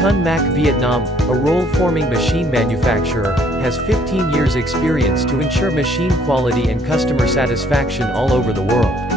CUNMAC Vietnam, a roll-forming machine manufacturer, has 15 years experience to ensure machine quality and customer satisfaction all over the world.